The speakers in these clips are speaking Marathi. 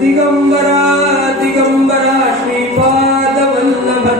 दिगंबरा दिगंबरा श्रीपाद वल्लभ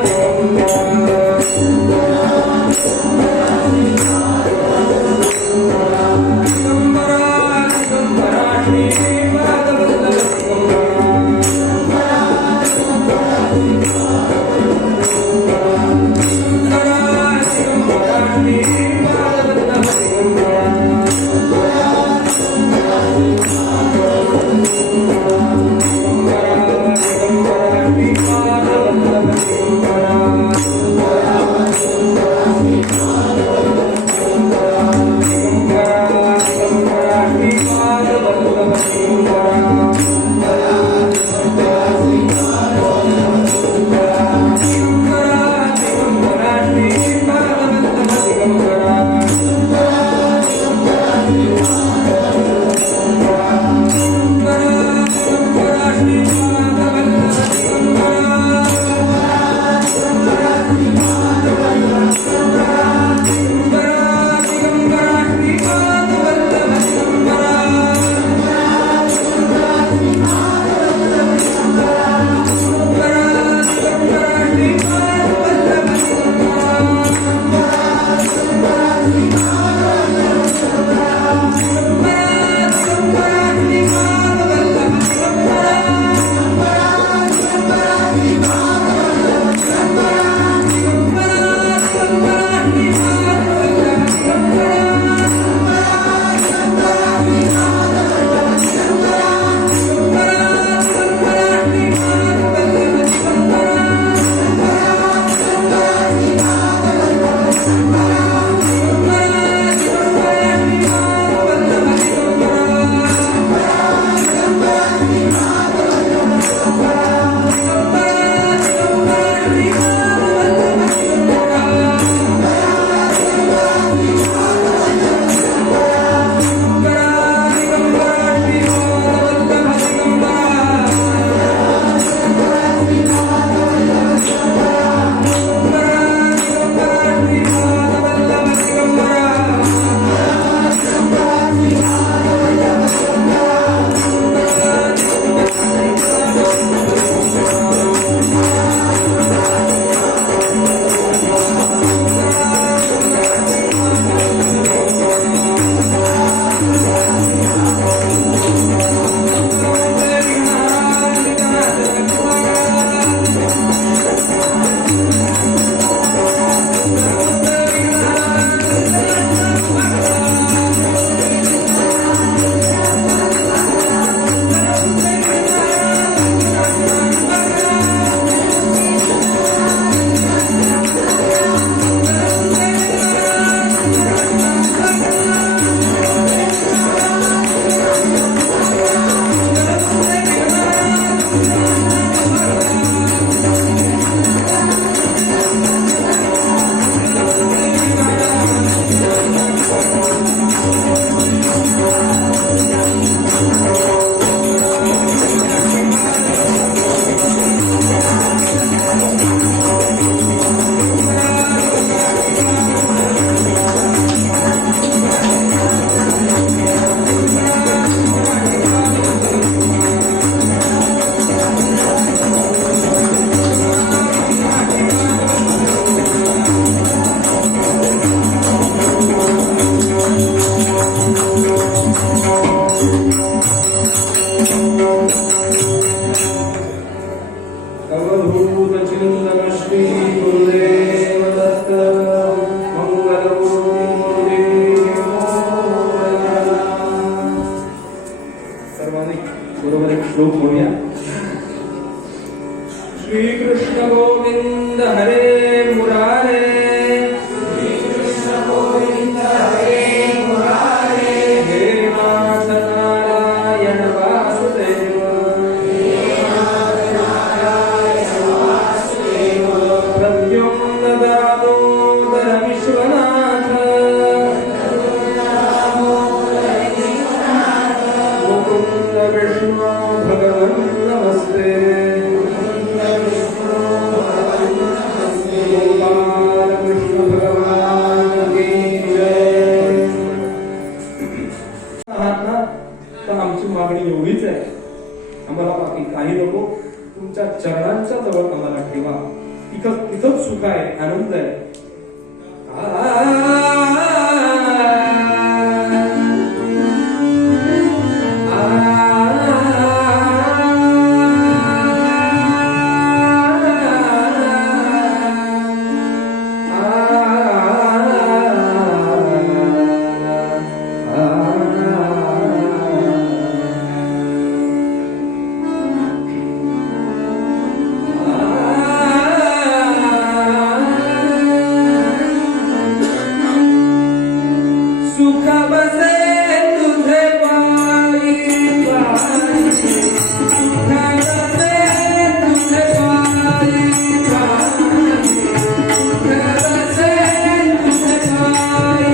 भगवन् नमस्ते गोपाल कृष्ण भगवान की जय. आहात ना तर आमची मागणी एवढीच आहे, आम्हाला बाकी काही नको, तुमच्या चरणांच्या जवळ आम्हाला ठेवा. तिथंच सुख आहे, आनंद आहे. सुख बसे तुझे पाई पाई, सुख बसे तुझे पाई पाई, सुख बसे तुझे पाई.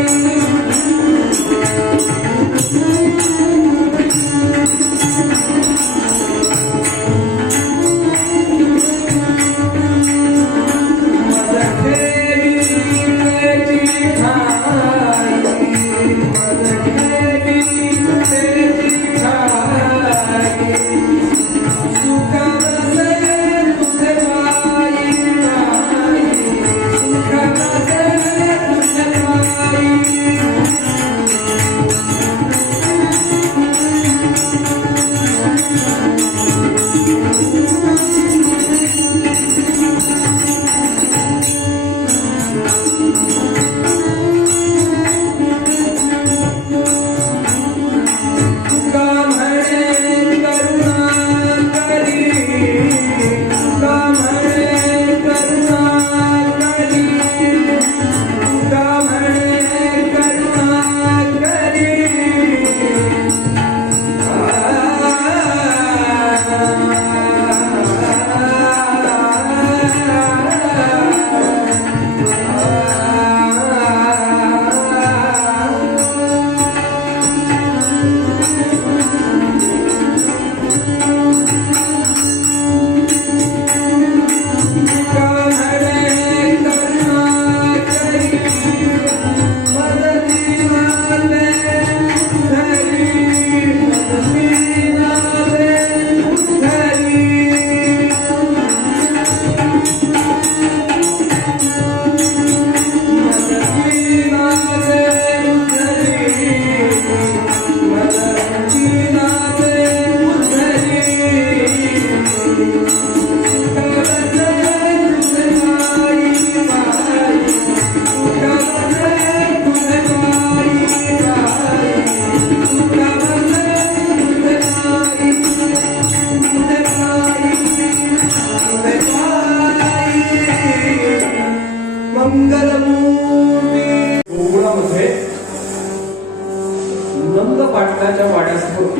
नंद पाटलाच्या वाड्यासमोर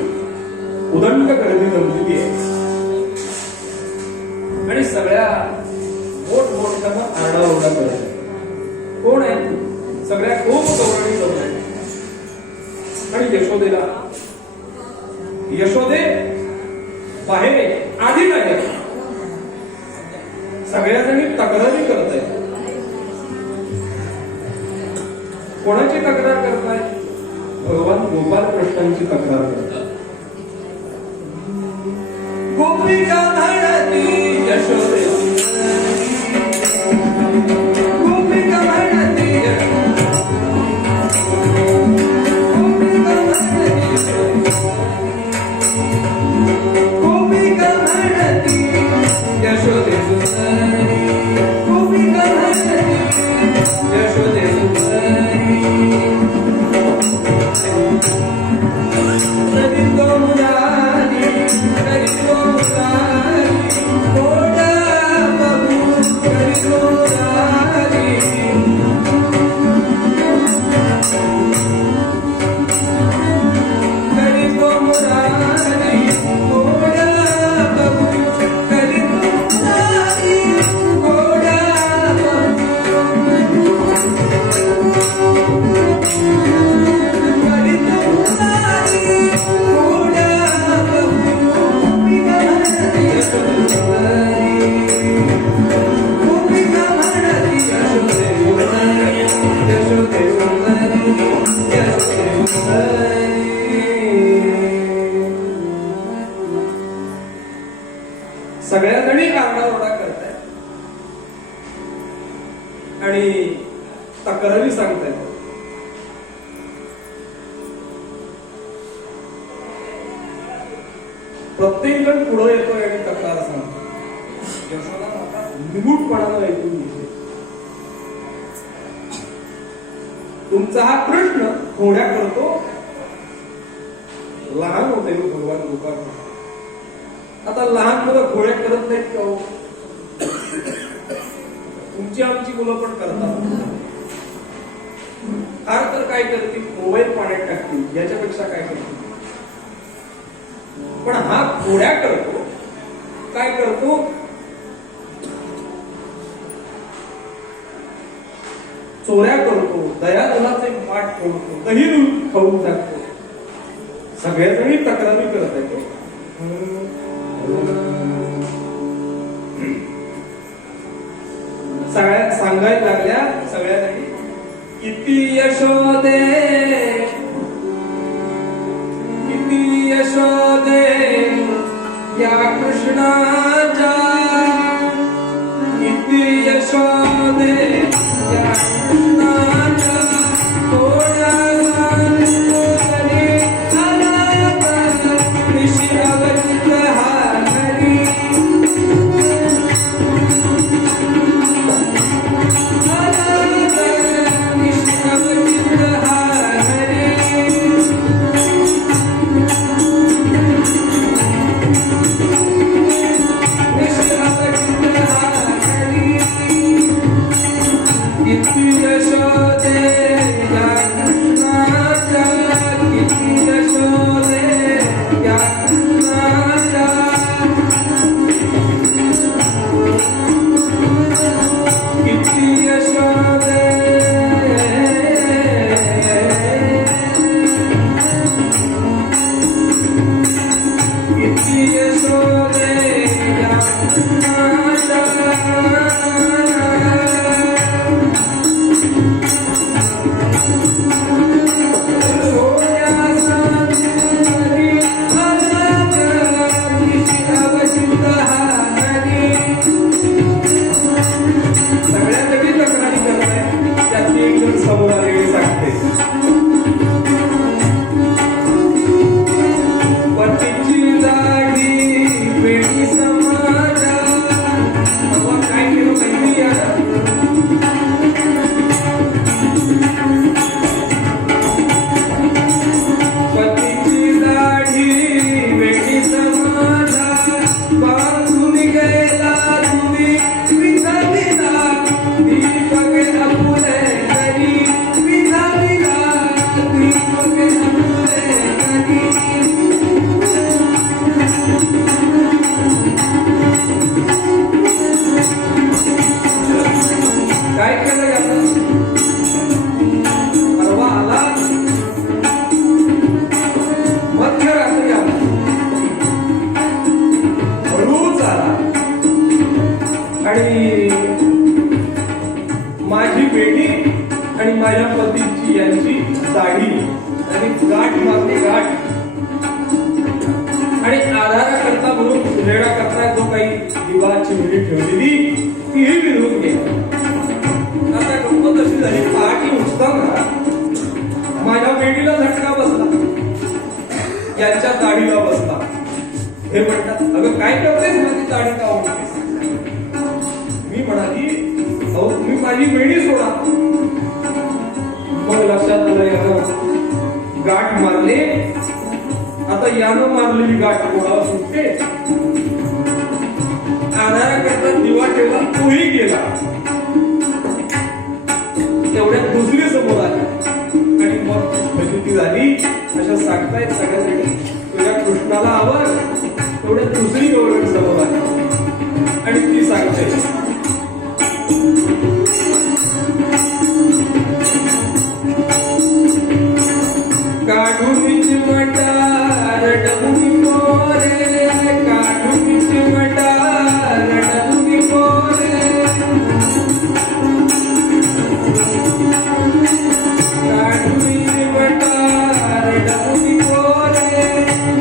उदंड गर्दी जमलेली आहे आणि सगळ्या मोठमोठ्यानं आरडाओरडा करत आहे. कोण आहे? सगळ्या खूप गौरवी जमल्या आणि यशोदे बाहेर आधी नाही, सगळ्याजणी तक्रारी करत आहेत. कोणाची तक्रार करताय? भगवान गोपाल कृष्णांची तक्रार करतात. गोपिका म्हणती यशोदे, गोपिका म्हणती गोपिका म्हणती यशोदे सुंदरी, गोपिका म्हणती यशोदे सुंदरी. Thank you. सगळ्या जणी आरडाओरडा करतायत आणि तक्रारी सांगतायत. प्रत्येक जण पुढे येतोय आणि तक्रार सांगतो. यशोदा माता निमूटपणानं ऐकून घेते. तुमचा हा प्रश्न खोड्या करतो. लहान होते भगवान गोपाळ. आता लहान मुलं खोड्या करत नाहीत का हो? तुमची आमची मुलं पण करतात. फार तर काय करतील, मोबाईल पाण्यात टाकतील, याच्यापेक्षा काय करतील. पण हा खोड्या करतो. काय करतो? चोऱ्या करतो, दयादुलाचे पाठ फोडतो, दही दूध खाऊन टाकतो. सगळ्याजणी तक्रारी करत आहेत. सगळ्या सांगायला लागल्या सगळ्याजणी, किती यशोदे किती यशोदे या कृष्णाच्या, किती यशोदे या कृष्णाच्या, थोड्या माझ्या पतीची यांची दाढी आणि गाठ मारली गाठ आणि आधाराकरता म्हणून सुरेडा करता जो काही दिवा चिमणी ठेवलेली तीही विरून गेली. आता गंमत अशी झाली, पहाटी उठताना माझ्या बेडीला झटका बसला, यांच्या दाढीला बसला. हे म्हणतात, अगं काय करतेस माझी दाढी का उठतेस? मी म्हणाली, अहो तुम्ही माझी बेडी सोडा. मग लक्षात आलं, यानं गाठ मारले. आता यानं मारलेली गाठ कोणाला सुटते? आधाराकरता दिवा ठेवला, तोही गेला. तेवढ्यात दुसरी समोर आली आणि मग फजिती झाली. अशा सांगतायत सगळ्यासाठी, तुझ्या कृष्णाला आवर. तेवढ्यात दुसरी गवळण समोर आली आणि ती सांगते, काढून चिमटा रडमुनी पोरे, काढून चिमटा रडमुनी पोरे, काढून चिमटा रडमुनी पोरे,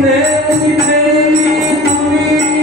नेली नेली तुरी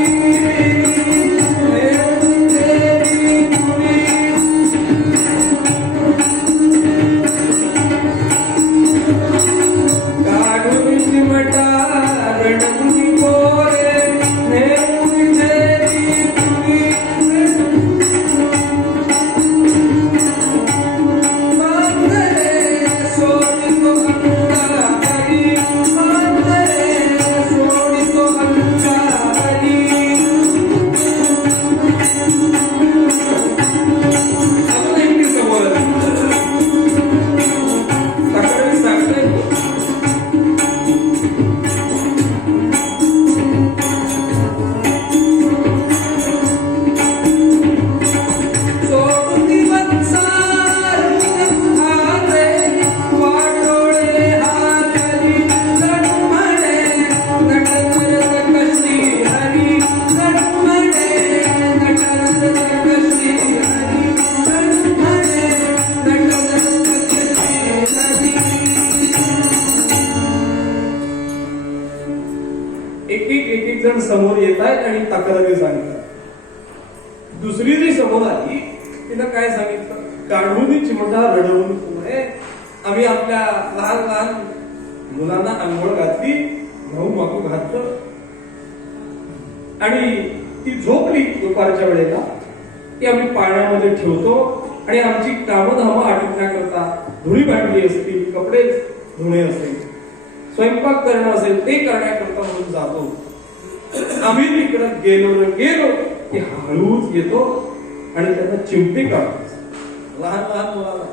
येत आहेत आणि तक्रारी सांगतात. दुसरी जी समोर आली तिनं काय सांगितलं, काढून चिमटा रडवून पुढे आम्ही आपल्या लहान लहान मुलांना आंघोळ घातली, गहू मागू घातलं आणि ती झोपली दुपारच्या वेळेला. ती आम्ही पाण्यामध्ये ठेवतो आणि आमची कामधामं आटोपण्याकरता धुळी भांडली असतील, कपडे धुणे असेल, स्वयंपाक करणं असेल ते करण्याकरता म्हणून जातो. आम्ही तिकडं गेलो की हळूच येतो आणि त्यांना चिमटे काढतो लहान लहान मुलांना.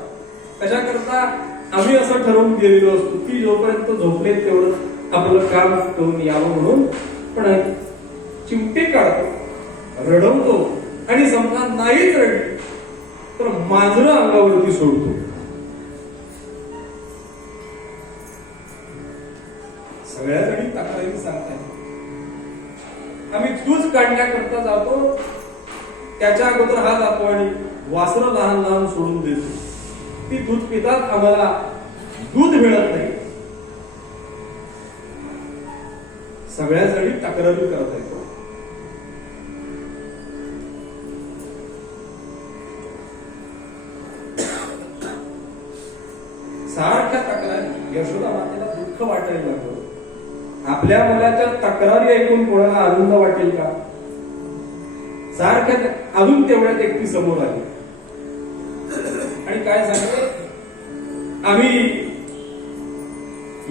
कशा करता आम्ही असं ठरवून गेलेलो असतो की जोपर्यंत झोपले तेवढं आपलं काम करून यावं म्हणून. पण चिमटे काढतो, रडवतो आणि समजा नाहीच रडली तर मांजरं अंगावरती सोडतो. सगळ्या जणी तक्रारी सांगताय. आम्ही दूध काढण्याकरता जातो, त्याच्या अगोदर हा जातो आणि वासरं लहान लहान सोडून देतो. ती दूध पितात, आम्हाला दूध मिळत नाही. सगळ्या जणी तक्रारी करत आहेत. सारख्या तक्रारी यशोदा मातेला दुःख वाटायला लागलं. आपल्या मुलाच्या तक्रारी ऐकून कोणाला आनंद वाटेल का? सारख्या अजून तेवढ्यात एकटी समोर आली आणि काय सांगते, आम्ही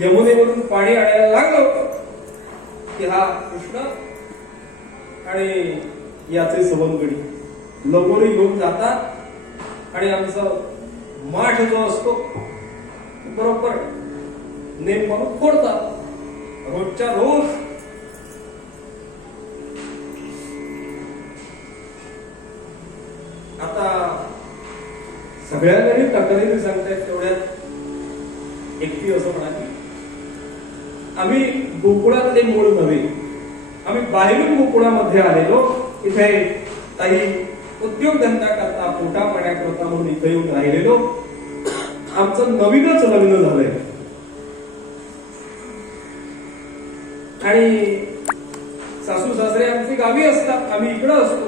यमुनेवरून पाणी आणायला लागलो की हा कृष्ण आणि याचे सवंगडी लगोरी घेऊन जातात आणि आमचा माठ जो असतो बरोबर नेम म्हणून फोडतात. रोजच्या रोज आता सगळ्या जणी तक्रारी सांगतायत. तेवढ्यात एकटी असं म्हणाली, आम्ही गोकुळातले मूळ नव्हे, आम्ही बाहेरून गोकुळामध्ये आलेलो. इथे काही उद्योगधंदा करता, पोटा पाण्याकरता म्हणून इथे येऊन राहिलेलो. आमचं नवीनच लग्न झालंय आणि सासू सासरे आमचे गावी असतात, आम्ही इकडं असतो.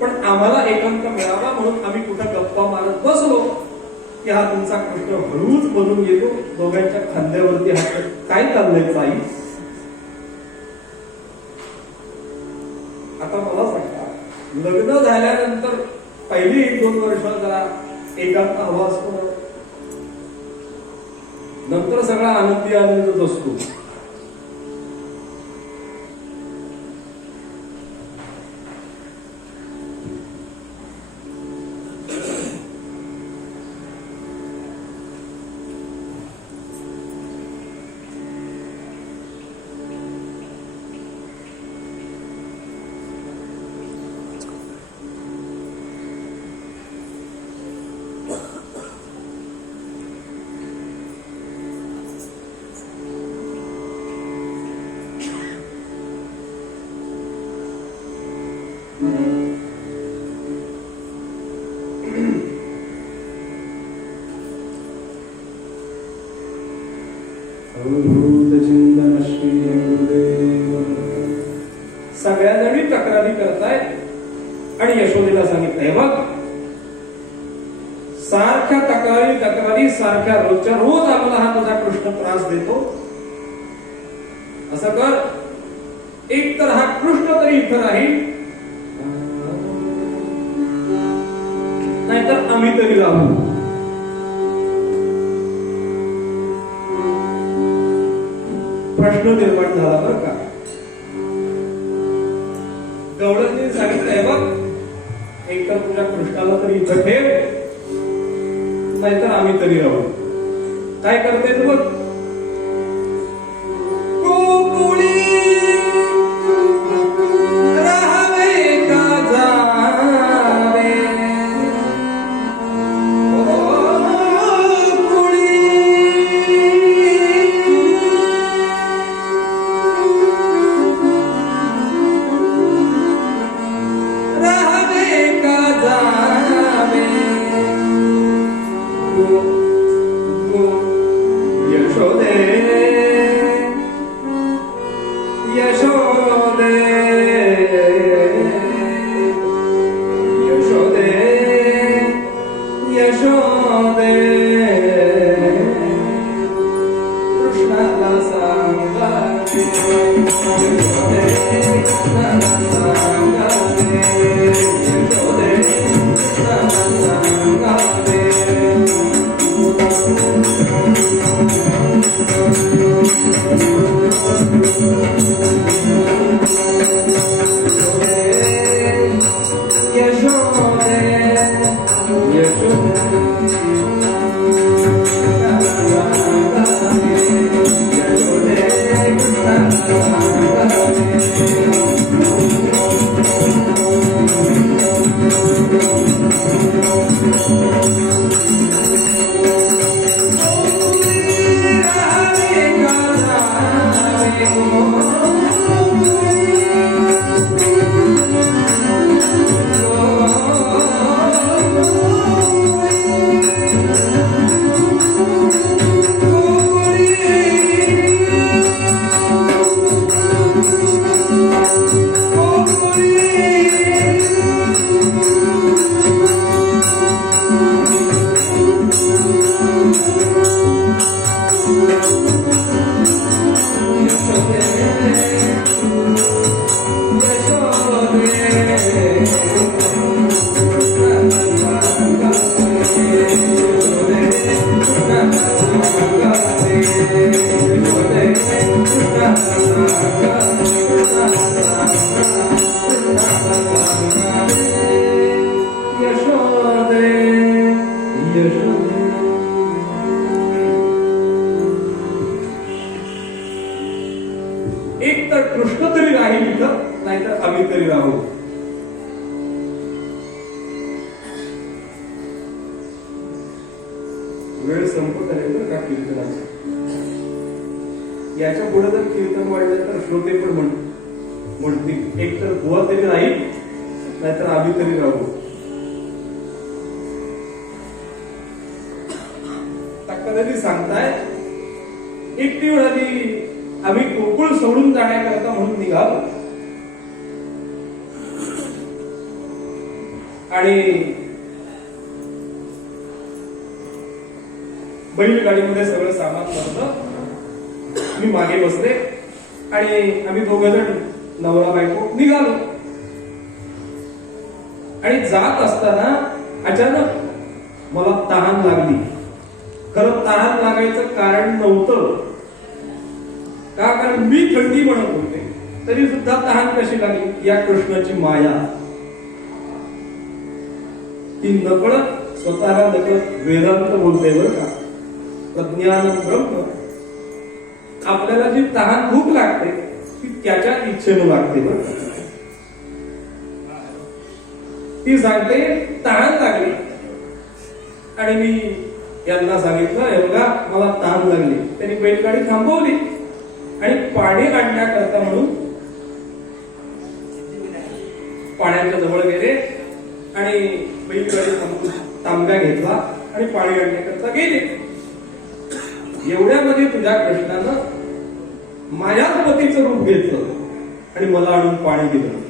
पण आम्हाला एकांत मिळावा म्हणून आम्ही कुठं गप्पा मारत बसलो की हा तुमचा कृष्ण हळूच बनून येतो, दोघांच्या खांद्यावरती हात. काय चाललंय ताई? आता मला सांगा, लग्न झाल्यानंतर पहिली 1-2 वर्ष जरा एकांत हवा असतो, नंतर सगळा आनंदी आनंदच असतो. सगळ्या जणी तक्रारी करतायत आणि यशोदेला सांगितलंय, बघ सारख्या तक्रारी सारख्या रोजच्या रोज आम्हाला हा तुझा कृष्ण त्रास देतो. असं कर, एक तर हा कृष्ण तरी इथं राहील, नाहीतर आम्ही तरी राहू. प्रश्न निर्माण झाला बरं का. गवळणने सांगितलंय, बघ एक तर तुझ्या कृष्णाला तरी इथं ठेव, नाहीतर आम्ही तरी राहू. काय करते तू? बघ एक तर कृष्ण तरी राहील इथं, नाहीतर आम्ही तरी राहू. वेळ संपत आहे बरं का कीर्तनाचा. याच्या पुढे जर कीर्तन वाढलं तर श्रोते पण म्हणतील एक तर बुवा तरी राहील, नाहीतर आम्ही तरी राहू. तक्रारी सांगताय एकटी म्हणाली आम्ही गोकुळ सोडून जाण्याकरता म्हणून निघालो आणि बैलगाडीमध्ये सगळं सामान भरलं. मी मागे बसले आणि आम्ही दोघ जण नवरा बायको निघालो. आणि जात असताना अचानक मला तहान लागली. खरं तहान लागायचं कारण नव्हतं का, कारण मी थंडी म्हणत होते, तरी सुद्धा तहान कशी लागली? या कृष्णाची माया. ती नकळत स्वतःला नकळत वेदांत बोलते बरं का, प्रज्ञान ब्रह्म. आपल्याला जी तहान भूक लागते ती त्याच्या इच्छेनं लागते बरं. ती सांगते तहान लागली आणि मी यांना सांगितलं हे बघा मला तहान लागली. त्यांनी बैलगाडी थांबवली आणि पाणी आणण्याकरता म्हणून पाण्याच्या जवळ गेले आणि बैलगाडी थांबून तांब्या घेतला आणि पाणी आणण्याकरता गेले. एवढ्यामध्ये तुझ्या कृष्णानं माझ्याच पतीचं रूप घेतलं आणि मला आणून पाणी दिलं.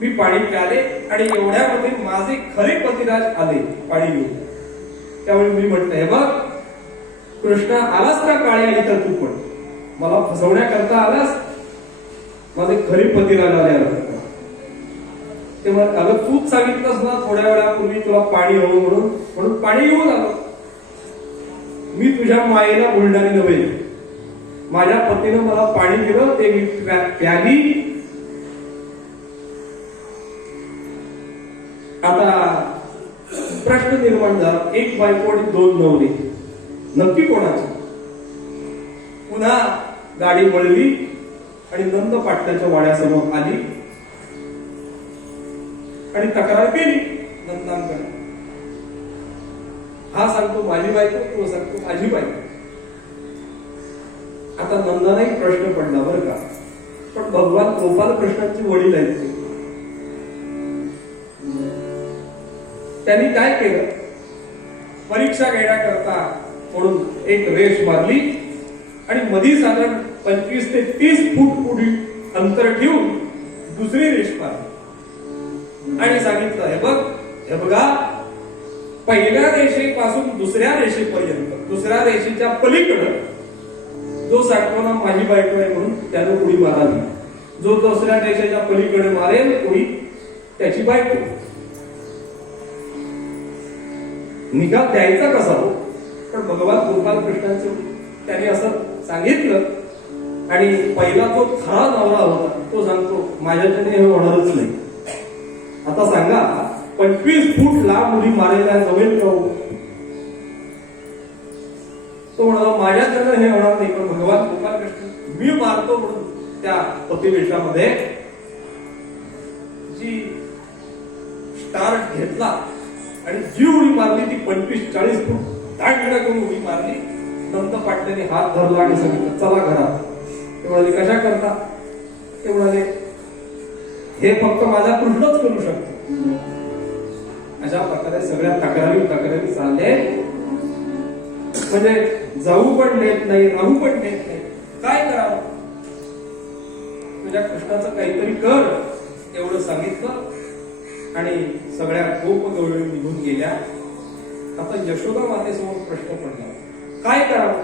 मी पाणी प्याले आणि एवढ्यामध्ये माझे खरे पतिराज आले पाणी घेऊन. त्यावेळी मी म्हटलं हे बघ कृष्णा आलास का काळ्या इथं, तू पण मला फसवण्याकरता आलास. माझे खरे पतिराज आले. तेव्हा अगं तूच सांगितलंस ना थोड्या वेळापूर्वी तुला पाणी हवं म्हणून पाणी घेऊन आलो. मी तुझ्या मायेला बोलणारी नव्हे. माझ्या पतीनं मला पाणी दिलं ते मी प्याली. आता प्रश्न निर्माण झाला, एक बायको आणि दोन नवरे, नक्की कोणाची? पुन्हा गाडी वळली आणि नंद पाटलाच्या वाड्यासमोर आली आणि तक्रार केली नंदांकडे. हा सांगतो माझी बायको, तो सांगतो माझी बायको. आता नंदालाही प्रश्न पडला बरं का, पण भगवान गोपाल कृष्णांची वडील आहेत ते. त्यांनी काय केलं, परीक्षा घेण्याकरता म्हणून एक रेष मारली आणि मधी साधारण 25 ते 30 फूट पुढे अंतर ठेवून दुसरी रेष मारली आणि सांगितलं हे बघा पहिल्या रेषेपासून दुसऱ्या रेषेपर्यंत, दुसऱ्या रेषेच्या पलीकडं जो सांगतो ना माझी बायको आहे म्हणून त्यानं उडी मारावी, जो दुसऱ्या देशाच्या पलीकडे मारेल उडी त्याची बायको. निकाल द्यायचा कसा हो? पण भगवान गोपाल कृष्णांचं त्याने असं सांगितलं आणि पहिला तो खरा नवरा होता तो सांगतो माझ्याच्याने हे होणारच नाही. आता सांगा 25 फूट लांब उडी मारायला जमेल का हो? तो म्हणाला माझ्याकडनं हे होणार नाही. पण भगवान गोपाल कृष्ण मी मारतो म्हणून त्या पतिवेशामध्ये जी स्टार्ट घेतला आणि जी उडी मारली ती 25-40 फूट दांडगडा करून उडी मारली. नंतर पाटल्याने हात धरला आणि सांगितलं चला घरात. ते म्हणाले कशा करता? ते म्हणाले हे फक्त माझा कृष्णच करू शकतो. अशा प्रकारे सगळ्या तक्रारी चालले. म्हणजे जाऊ पण देत नाही, राहू पण देत नाही. काय करावं? तुझ्या कृष्णाचं काहीतरी कर एवढं सांगितलं आणि सगळ्या गोप गवळी निघून गेल्या. आता यशोदा मातेसमोर प्रश्न पडला काय करावं?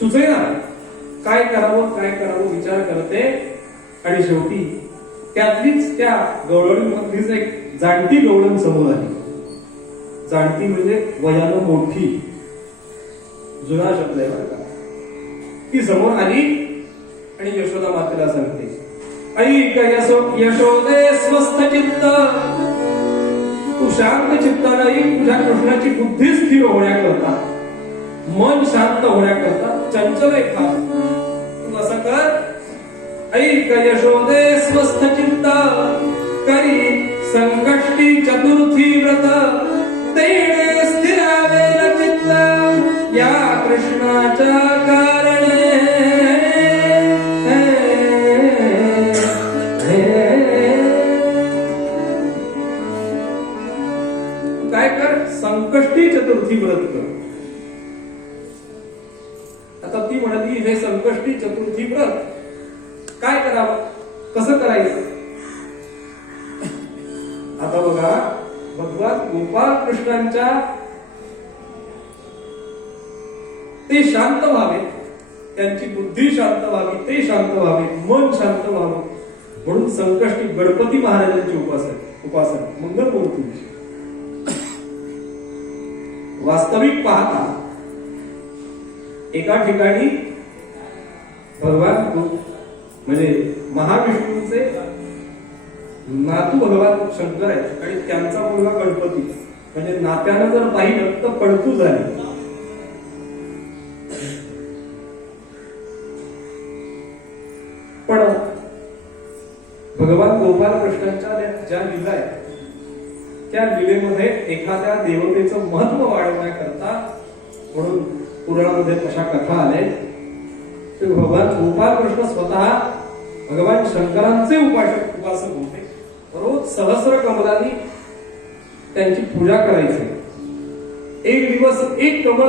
सुचेना काय करावं विचार करते आणि शेवटी त्यातलीच त्या गवळणीमधलीच एक जाणती गवळण समोर आली. जाणती म्हणजे वयानं मोठी, जुना शब्द आहे बरं का. ती समोर आली आणि यशोदा मातेला सांगते ऐक यशोदे स्वस्थ चित्त, तू शांत चित्ताने तुझ्या कृष्णाची बुद्धी स्थिर होण्याकरता, मन शांत होण्याकरता चंचल आहे खा. तू असं कर ऐक यशोदे स्वस्थ चित्त, करी संकष्टी चतुर्थी व्रत, तेणे स्थिरावेल चित्त या कृष्णाच्या कारणे. काय कर संकष्टी चतुर्थी व्रत कर. आता ती म्हणाली हे संकष्टी चतुर्थी व्रत काय करावं, कसं करायचं? आता बघा भगवान गोपाल कृष्णांच्या ते शांत व्हावे, त्यांची बुद्धी शांत व्हावी, ते शांत व्हावे, मन शांत व्हावं म्हणून संकष्टी गणपती महाराजांची उपासना मंगलमूर्ती. वास्तविक पाहता एका ठिकाणी भगवान म्हणजे महाविष्णूंचे नातू भगवान शंकर आहेत आणि त्यांचा मुलगा गणपती. म्हणजे नात्यानं जर पाहिलं तर पडतू झाले. पण भगवान गोपाल कृष्णांच्या ज्या लीला आहेत त्या लीलेमध्ये एखाद्या देवतेचं महत्व वाढवण्याकरता म्हणून पुराणामध्ये अशा कथा आल्या. भगवान गोपाल कृष्ण स्वतः भगवान शंकरांचे उपासक होते. रोज सहस्र कमलांनी त्यांची पूजा करायची. एक दिवस एक कमळ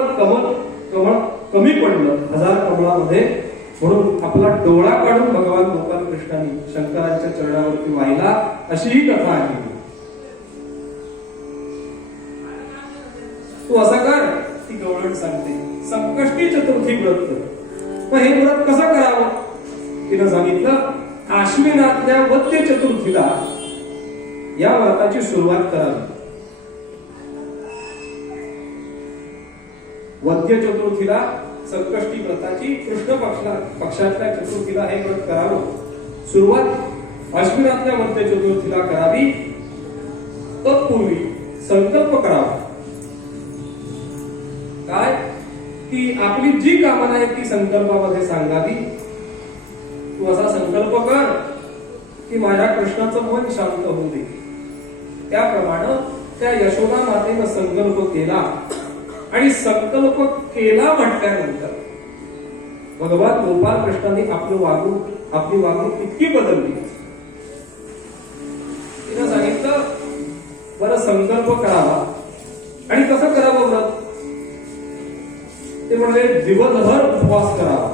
कमी पडलं 1000 कमळामध्ये म्हणून आपला डोळा काढून भगवान गोपाल कृष्णांनी शंकरांच्या चरणावरती वाहिला अशी ही कथा आहे. तू असा कर ती गवळण सांगते संकष्टी चतुर्थी व्रत कर. मग हे व्रत कसं करावं तिनं सांगितलं आश्विनातल्या वद्य चतुर्थीला या व्रताची सुरुवात करावी. वद्य चतुर्थीला संकष्टी व्रताची कृष्ण पक्षातल्या चतुर्थीला हे व्रत करावं. सुरुवात अश्विनातल्या वद्य चतुर्थीला करावी. तत्पूर्वी संकल्प करावा. काय ती आपली जी कामना आहे ती संकल्पामध्ये सांगावी. तू असा संकल्प कर की माझ्या कृष्णाचं मन शांत होऊ दे. त्याप्रमाणे त्या यशोदा मातेनं संकल्प केला आणि संकल्प केला म्हटल्यानंतर भगवान गोपाल कृष्णांनी आपली वागणूक इतकी बदलली. तिनं सांगितलं बरं संकल्प करावा आणि कसं करावं व्रत ते म्हणजे दिवसभर उपवास करावा.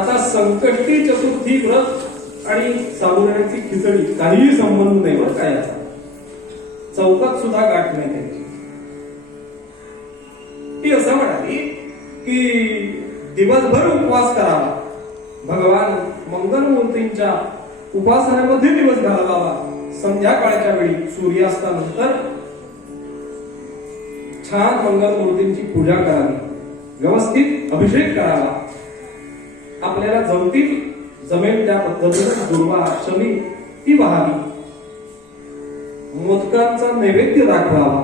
आता संकष्टी चतुर्थी व्रत आणि साबुदाण्याची खिचडी काहीही संबंध नाही बरं काय याचा. चौकात सुद्धा गाठ नाही त्यांची. ती असं म्हणाली की दिवसभर उपवास करावा, भगवान मंगलमूर्तींच्या उपासनेमध्ये दिवस घालवावा. संध्याकाळच्या वेळी सूर्यास्तानंतर छान मंगलमूर्तींची पूजा करावी, व्यवस्थित अभिषेक करावा. आपल्याला जमेल त्या पद्धतीने दुर्वा शमी ती वाहावी, मोदकांचा नैवेद्य दाखवावा,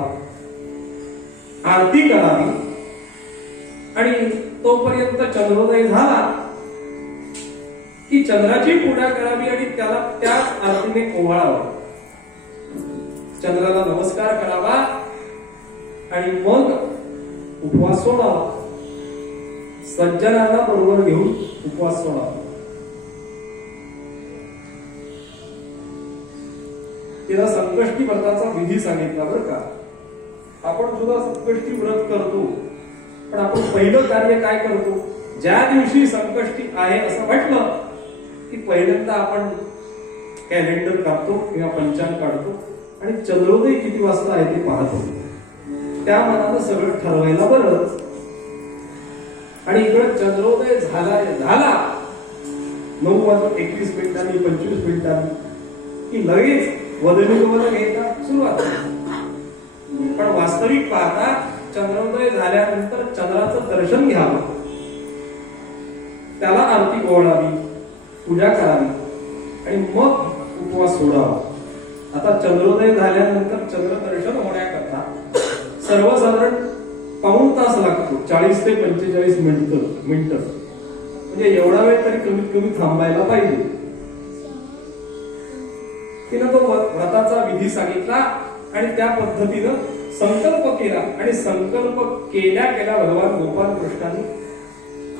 आरती करावी आणि तोपर्यंत चंद्रोदय झाला की चंद्राची पूजा करावी आणि त्याला त्या आरतीने ओवाळावं. चंद्राला नमस्कार करावा आणि मग उपवास सोडावा. सज्जनांना बरोबर घेऊन उपवास सोडावा. तिला संकष्टी व्रताचा विधी सांगितला बरं का. आपण सुद्धा संकष्टी व्रत करतो, पण आपण पहिलं कार्य काय करतो? ज्या दिवशी संकष्टी आहे असं म्हटलं की पहिल्यांदा आपण कॅलेंडर काढतो किंवा पंचांग काढतो आणि चंद्रोदय किती वाजता आहे ते पाहतो. त्या मनानं सगळं ठरवायला बरंच. आणि इकडं चंद्रोदय झाला 9:21 25 की लगेच वदनी घ्यायला सुरुवात. पण वास्तविक पाहता चंद्रोदय झाल्यानंतर चंद्राचं दर्शन घ्यावं, त्याला आरती ओवाळावी, पूजा करावी आणि मग उपवास सोडावा. आता चंद्रोदय झाल्यानंतर चंद्रदर्शन होण्याकरता सर्वसाधारण पाऊण तास लागतो, 40 ते 45 मिनिट. म्हणजे एवढा वेळ तरी कमीत कमी थांबायला पाहिजे. तिनं तो व्रताचा विधी सांगितला आणि त्या पद्धतीनं संकल्प केला आणि संकल्प केल्या भगवान गोपाल कृष्णाने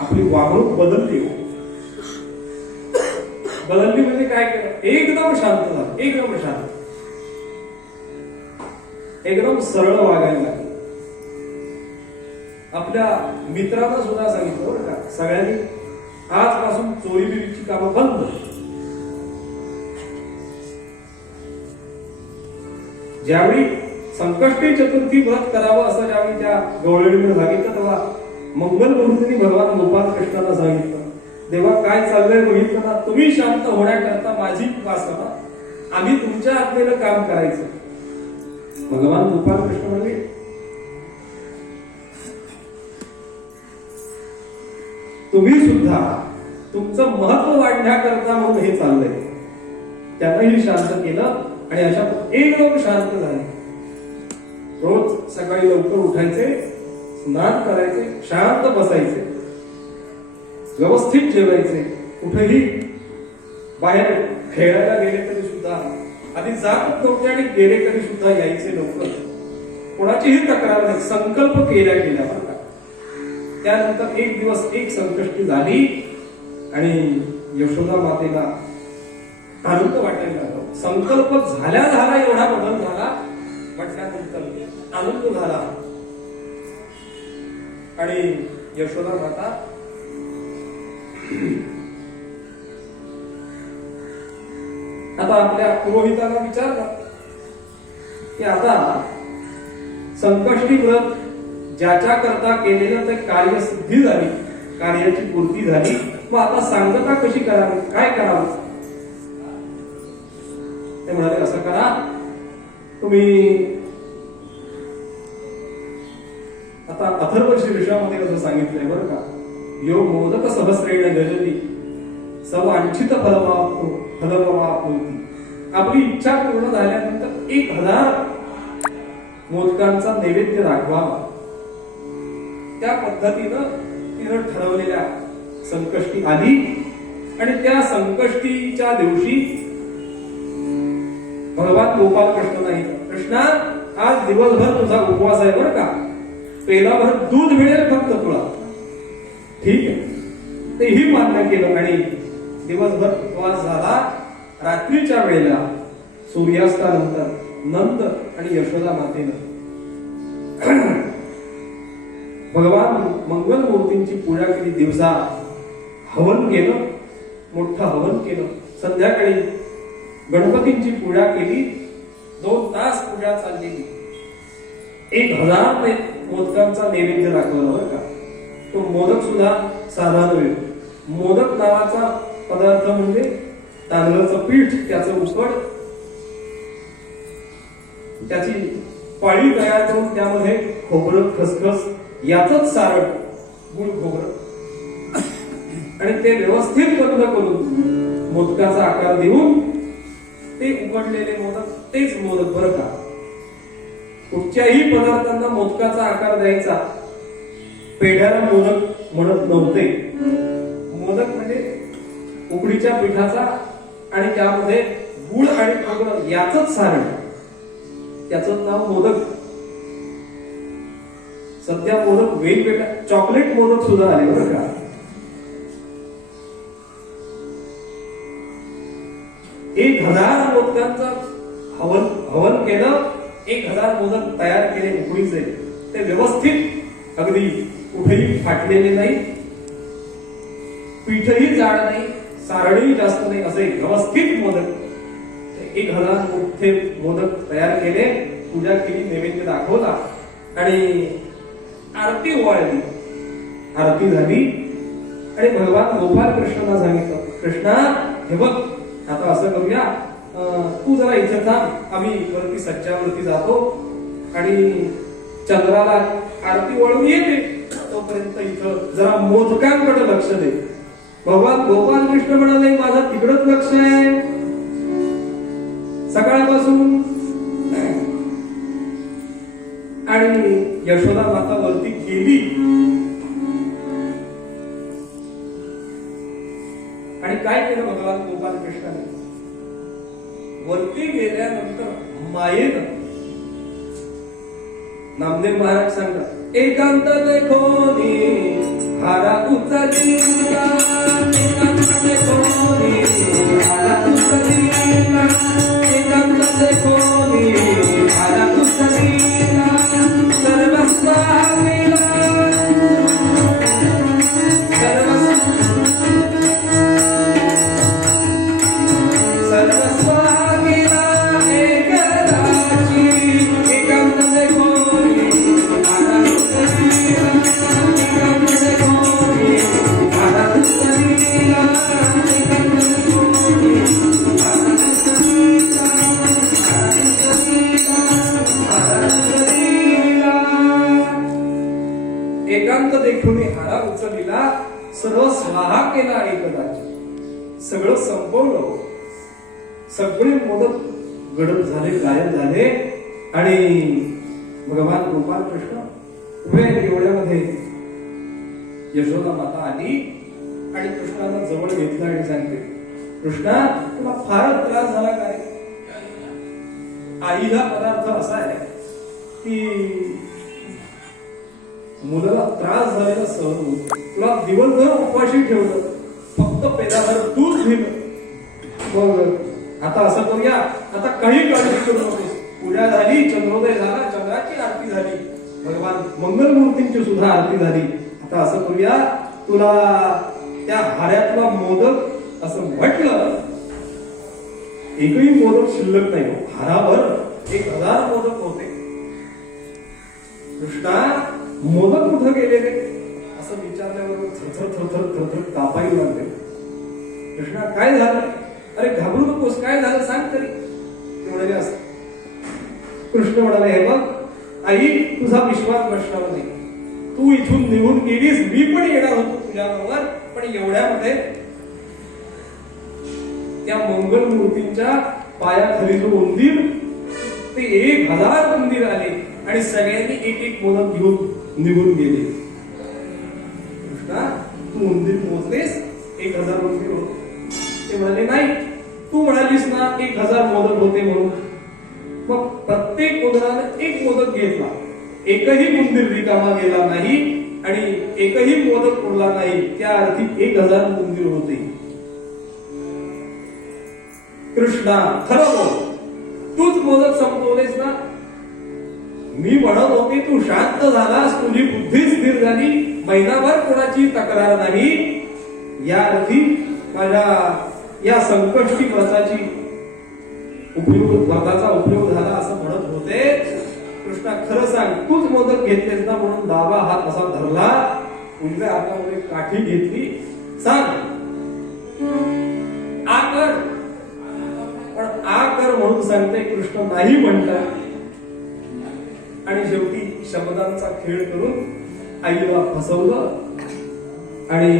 आपली वागणूक बदलली. म्हणजे काय केलं? एकदम शांत झालं, एकदम शांत, एकदम सरळ वागायला लागले. आपल्या मित्रांना सुद्धा सांगितलं बरं का, सगळ्यांनी आजपासून चोरी बिरीची कामं बंद. ज्यावेळी संकष्टी चतुर्थी व्रत करावं असं ज्यावेळी त्या गवळणीने सांगितलं, तेव्हा मंगलमूर्तींनी भगवान गोपाल कृष्णाला सांगितलं, देवा काय चाललंय बघितलं ना, तुम्ही शांत होण्याकरता माझी उपासना, आम्ही तुमच्या आज्ञेनं काम करायचं. भगवान गोपाल कृष्ण म्हणले, तुम्ही सुद्धा तुमचं महत्व वाढण्याकरता म्हणून हे चाललंय. त्यांनाही शांत केलं आणि अशा एकदम शांत झाले. रोज सकाळी लवकर उठायचे, स्नान करायचे, शांत बसायचे, व्यवस्थित जेवायचे. कुठेही बाहेर खेळायला गेले तरी सुद्धा आधी जात नव्हते आणि गेले तरी सुद्धा यायचे लवकर. कोणाचीही तक्रार नाही, संकल्प केल्या बरं का. त्यानंतर एक दिवस एक संकष्टी झाली आणि यशोदा मातेला आनंद वाटायला लागला. संकल्प झाल्या एवढा बदल झाला म्हटल्यानंतर आनंद झाला आणि यशोदा माता आता आपल्या पुरोहिताला विचारलं की आता संकष्टी व्रत ज्याच्या करता केलेलं ते कार्य सिद्धी झाली, कार्याची पूर्ती झाली, मग आता सांगता कशी करावी, काय करावं? ते म्हणाले, असं करा, तुम्ही आता अथर्व शीर्षामध्ये असं सांगितलंय बरं का, यो मोदक सहस्रेण गजती सवांछित फलमाप्नोति. आपली इच्छा पूर्ण झाल्यानंतर 1000 मोदकांचा नैवेद्य दाखवावा. त्या पद्धतीनं तिनं ठरवलेल्या संकष्टी आली आणि त्या संकष्टीच्या दिवशी भगवान गोपाल कृष्ण नाही, कृष्णा आज दिवसभर तुझा उपवास आहे बरं का, पेलाभर दूध मिळेल फक्त तुला, ठीक आहे? तेही मान्य केलं आणि दिवसभर उपवास झाला. रात्रीच्या वेळेला सूर्यास्तानंतर नंद आणि यशोदा मातेनं भगवान मंगलमूर्तींची पूजा केली. दिवसा हवन केलं, मोठं हवन केलं. संध्याकाळी गणपतींची पूजा केली. 2 तास पूजा चाललेली. 1000 मोदकांचा नैवेद्य दाखवला बरं का. तो मोदक सुद्धा साधा नव्हे. मोदक नावाचा पदार्थ म्हणजे तांदळाचं पीठ, त्याचं उकड, त्याची पाळी तयार करून त्यामध्ये खोबरं, खसखस याचंच सारण, गुळ खोबरं, आणि ते व्यवस्थित बंद करून मोदकाचा आकार देऊन ते उकडलेले मोदक, तेच मोदक बरं का. कुठच्याही पदार्थांना मोदकाचा आकार द्यायचा, पेढ्याला मोदक म्हणत नव्हते. मोदक म्हणजे उकडीच्या पिठाचा आणि त्यामध्ये गुळ आणि खोबरं याचंच सारण, त्याचं नाव मोदक. सध्या मोदक वेगवेगळ्या, चॉकलेट मोदक सुद्धा आले बरं का. 1000 मोदकांचं हवन केलं, 1000 मोदक तयार केले उकडीचे. ते व्यवस्थित, अगदी कुठेही फाटलेले नाही, पीठही जाड नाही, सारणही जास्त नाही, असे व्यवस्थित मोदक. 1000 मोठे मोदक तयार केले, पूजा केली, नैवेद्य दाखवला आणि आरती ओवाळली. आरती झाली आणि भगवान गोपाल कृष्णाला सांगितलं, कृष्णा हे बघ, आता असं करूया, तू जरा इथे थांब, आम्ही वरती सज्जावरती जातो आणि चंद्राला आरती वळून येते, तोपर्यंत इथं जरा मोदकांकडे लक्ष दे. भगवान गोपाल कृष्ण म्हणाले, माझं तिकडच लक्ष आहे सकाळपासून. आणि यशोदा माता वरती गेली आणि काय केलं भगवान गोपाल कृष्णाने, वरती गेल्यानंतर मायेनं, नामदेव महाराज सांगतात, एकांत देखोनी हारा उचलीला, एकांत देखोनी हारा उचलीला, एकांत देखोनी हारा उचलीला, सर्वस्व आम्हीला, सर्वस्व आम्हीला एकदाची, एकांत देखोनी हारा उचलीला, एकांत देखोनी हारा उचलीला, एकांत देखोनी हारा उचलीला, हारा उचलीला. एकांत देखून हारा उचलीला, सर्व स्वाहा केला एकदाची. सगळं संपवलं, सगळे मोदक गडप झाले, गायब झाले आणि भगवान गोपाल कृष्ण उभे एवढ्यामध्ये यशोदा माता आली आणि कृष्णाला जवळ घेतलं आणि सांगते, कृष्णा तुला फारच त्रास झाला काय? आईला पदार्थ असा आहे की मुलाला त्रास झालेला सहन होतो. तुला दिवसभर उपाशी ठेवलं, फक्त पेदाभर दूध दिलं. मग आता असं करूया, आता काही काळजी करू नकोस. पूजा झाली, चंद्रोदय झाला, चंद्राची आरती झाली, भगवान मंगलमूर्तींची सुद्धा आरती झाली. आता असं करूया, तुला त्या हाऱ्यातला मोदक असं म्हटलं, एकही मोदक शिल्लक नाही. हारावर 1000 मोदक होते. कृष्णा मोदक कुठं गेलेले असं विचारल्यावर थरथर थरथर थरथर कापायला लागले. कृष्णा काय झालं? अरे घाबरू नकोस, काय झालं सांग तरी. ते म्हणाले असं. कृष्ण म्हणाले, हे बघ आई, तुझा विश्वास बसणार नाही. तू इथून निघून गेलीस, मी पण येणार होतो तुझ्याबरोबर, पण एवढ्यामध्ये त्या मंगल मूर्तींच्या पायाखाली जो उंदीर, ते 1000 उंदीर आले आणि सगळ्यांनी एक एक मोदक घेऊन निघून गेले. कृष्णा तू उंदीर मोजलेस? 1000 उंदीर होते. ते म्हणाले नाही, तू म्हणालीस ना 1000 मोदक होते म्हणून. मग प्रत्येक उंदराने एक मोदक घेतला, एकही उंदीर रिकामा गेला नाही आणि एकही मोदक उरला नाही. त्या अर्थी 1000 उंदीर होते. कृष्णा खरं बोल, तूच मोदक संपवलेस ना? मी म्हणत होते तू शांत झालास, तुझी बुद्धी स्थिर झाली, महिनाभर कोणाची तक्रार नाही. या अर्थी माझ्या या संकष्टी व्रताचा उपयोग झाला असं म्हणत होते. कृष्णा खरं सांग, तूच मोदक घेतलेस ना? म्हणून डावा हात असा धरला उजव्या हातामध्ये काठी घेतली, सांग आ कर. पण आ कर म्हणून सांगते, कृष्ण नाही म्हणतात. आणि शेवटी शब्दांचा खेळ करून आईला फसवलं आणि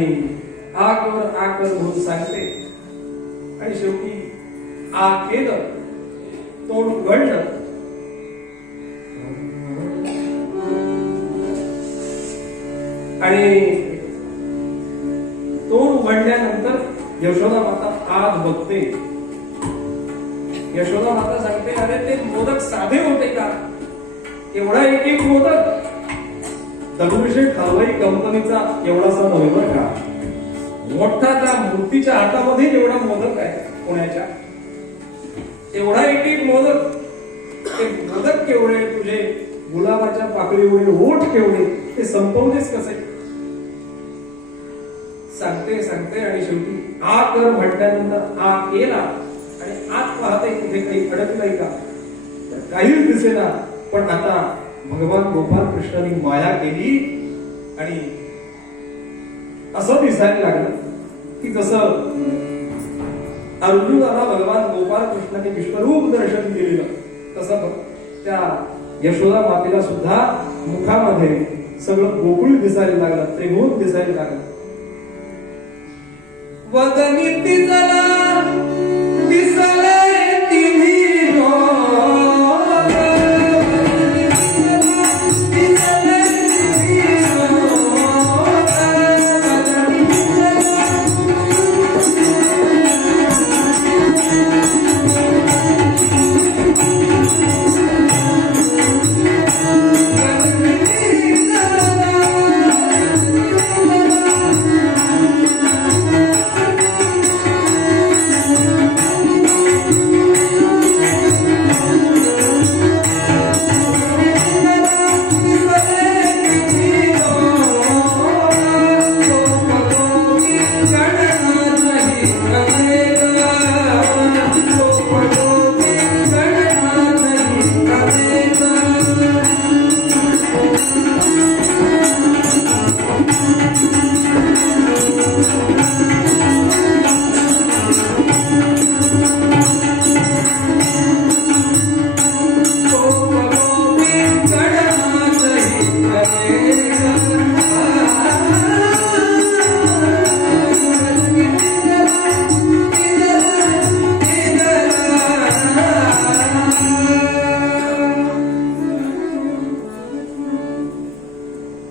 आ कर म्हणून सांगते आणि शेवटी आ केलं, तोंड उघडलं. आणि तोंड उघडल्यानंतर यशोदा माता आत बघते. यशोदा माता सांगते, अरे ते मोदक साधे होते का? एवढा एक एक मोदक दगडूशेठ हलवाई कंपनीचा एवढासा नव्हे का? मोठा त्या मूर्तीच्या हातामध्ये एवढा मोदक आहे पुण्याच्या. एवढा एक एक मोदक. ते मोदक केवढे, तुझे गुलाबाच्या पाकळी एवढे ओठ केवढे, ते संपवतेस कसे? सांगते आणि शेवटी आ कर म्हटल्यानंतर आ केला आणि आत पाहते कुठे काही अडकलंय का? काहीच दिसेना. पण आता भगवान गोपाल कृष्णाने माया केली आणि असं दिसायला लागलं की जसं अर्जुनाला भगवान गोपाल कृष्णाने विश्वरूप दर्शन दिलेलं, तसं त्या यशोदा मातेला सुद्धा मुखामध्ये सगळं गोकुळ दिसायला लागलं, त्रिभुवन दिसायला लागलं. वदनी तिजला दिसले तिन्ही डोळे,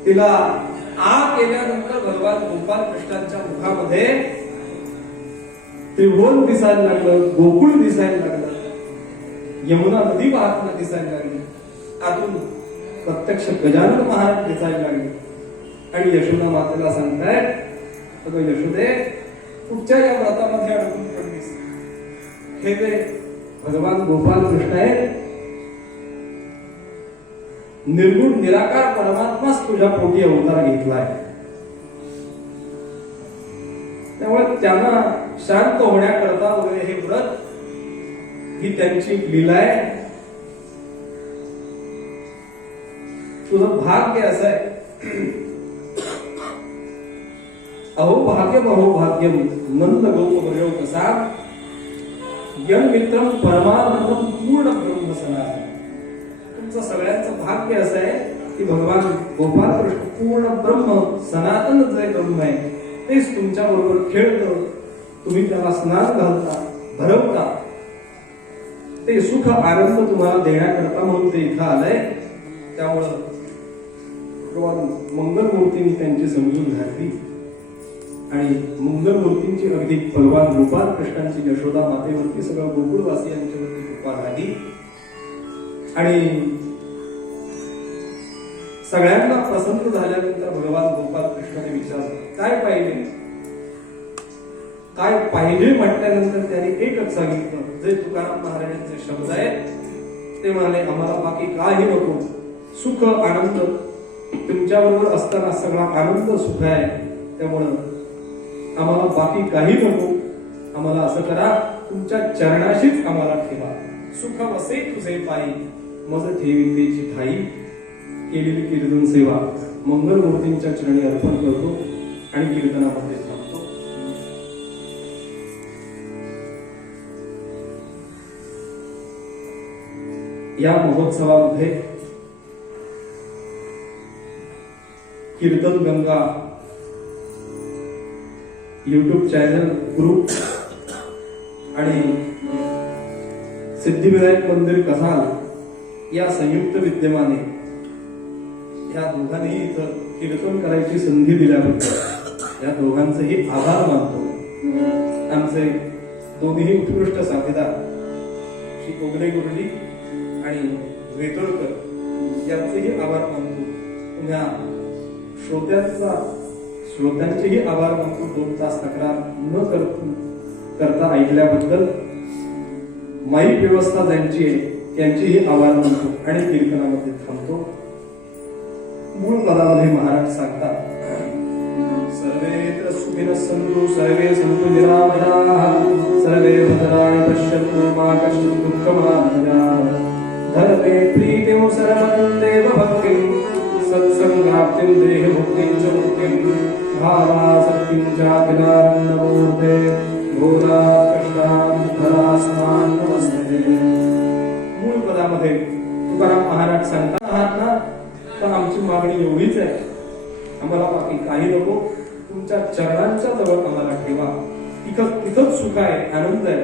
तिला आ केल्यानंतर भगवान गोपाल कृष्णांच्या मुखामध्ये त्रिभुवन दिसायला लागलं, गोकुळ दिसायला लागलं, यमुना नदी वाहताना दिसायला लागली, आतून प्रत्यक्ष गजानन महाराज दिसायला लागले. आणि यशोदा मातेला सांगताय, अगं यशोदे, कुठच्या या व्रतामध्ये अडकून पडलीस? हे जे भगवान गोपाल कृष्ण आहेत, निर्गुण निराकार परमात्माच तुझ्या पोटी अवतार घेतलाय. त्यामुळे त्यांना शांत होण्याकरता वगैरे हे व्रत, ही त्यांची लीला आहे. तुझं भाग्य असं आहे, अहो भाग्य बहो भाग्यम नंद गौपवर्यो कसा यम मित्रम परमानंदम पूर्ण ब्रह्म सनातन. तुमचं सगळ्यांचं भाग्य असं आहे की भगवान गोपाल कृष्ण पूर्ण ब्रह्म सनातन जे ब्रह्म आहे तेच तुमच्या बरोबर खेळतं. तुम्ही त्याला स्नान घालता, भरवता. ते सुख आनंद तुम्हाला देण्याकरता म्हणून ते इथं आलंय. त्यामुळं मंगलमूर्तींनी त्यांची समजून घातली आणि मंगलमूर्तींची अगदी भगवान गोपाल कृष्णांची यशोदा मातेवरती, सगळं गोकुळवासियांच्यावरती कृपा झाली. आणि सगळ्यांना प्रसन्न झाल्यानंतर भगवान गोपाल कृष्णाने विचारलं, काय पाहिजे? काय पाहिजे म्हटल्यानंतर त्यांनी एकच सांगितलं, जे तुकाराम महाराजांचे शब्द आहेत ते म्हणाले, आम्हाला बाकी काही नको, सुख आनंद तुमच्याबरोबर असताना सगळा आनंद सुख आहे. त्यामुळं आम्हाला बाकी काही नको. आम्हाला असं करा, तुमच्या चरणाशीच आम्हाला ठेवा. सुख वसे तुझे पायी मज ठेवी तेची ठाई. केलेली कीर्तन सेवा मंगलमूर्तींच्या चरणी अर्पण करतो आणि कीर्तनामध्ये थांबतो. या महोत्सवामध्ये कीर्तन गंगा YouTube चॅनल ग्रुप आणि सिद्धिविनायक मंदिर कसाल या संयुक्त विद्यमाने या दोघांनी इथं कीर्तन करायची संधी दिल्याबद्दल या दोघांचेही आभार मानतो. आमचे दोन्ही उत्कृष्ट साथीदार श्री ओगले गुरुजी आणि वेतोळकर यांचेही आभार मानतो. पुन्हा श्रोत्यांचेही आभार मानतो. 2 तास तक्रार न करता ऐकल्याबद्दल माईक व्यवस्था ज्यांची आहे त्यांचेही आभार मानतो आणि कीर्तनामध्ये थांबतो. मूळ पदामध्ये महाराज सांगतात, सर्वेत्र सुखिनः सन्तु सर्वे सन्तु निरामयाः सर्वे भद्राणि पश्यन्तु मा कश्चित् दुःखमाप्नुयात् धर्मे प्रीतिं सर्वदेव भक्तिं सत्संगाप्तिं देहमुक्तिं च मुक्तिं भावासक्तिं चाखिलानन्दमूर्ते भोला कृष्णाधरास्मान् नमस्ते. मूळ पदामध्ये तुकाराम महाराज सांगतात आहात ना, तर आमची मागणी एवढीच आहे, आम्हाला बाकी काही नको, तुमच्या चरणांच्या जवळ आम्हाला ठेवा. तिथंच सुख आहे, आनंद आहे.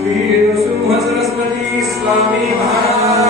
श्री नृसिंह सरस्वती स्वामी महाराज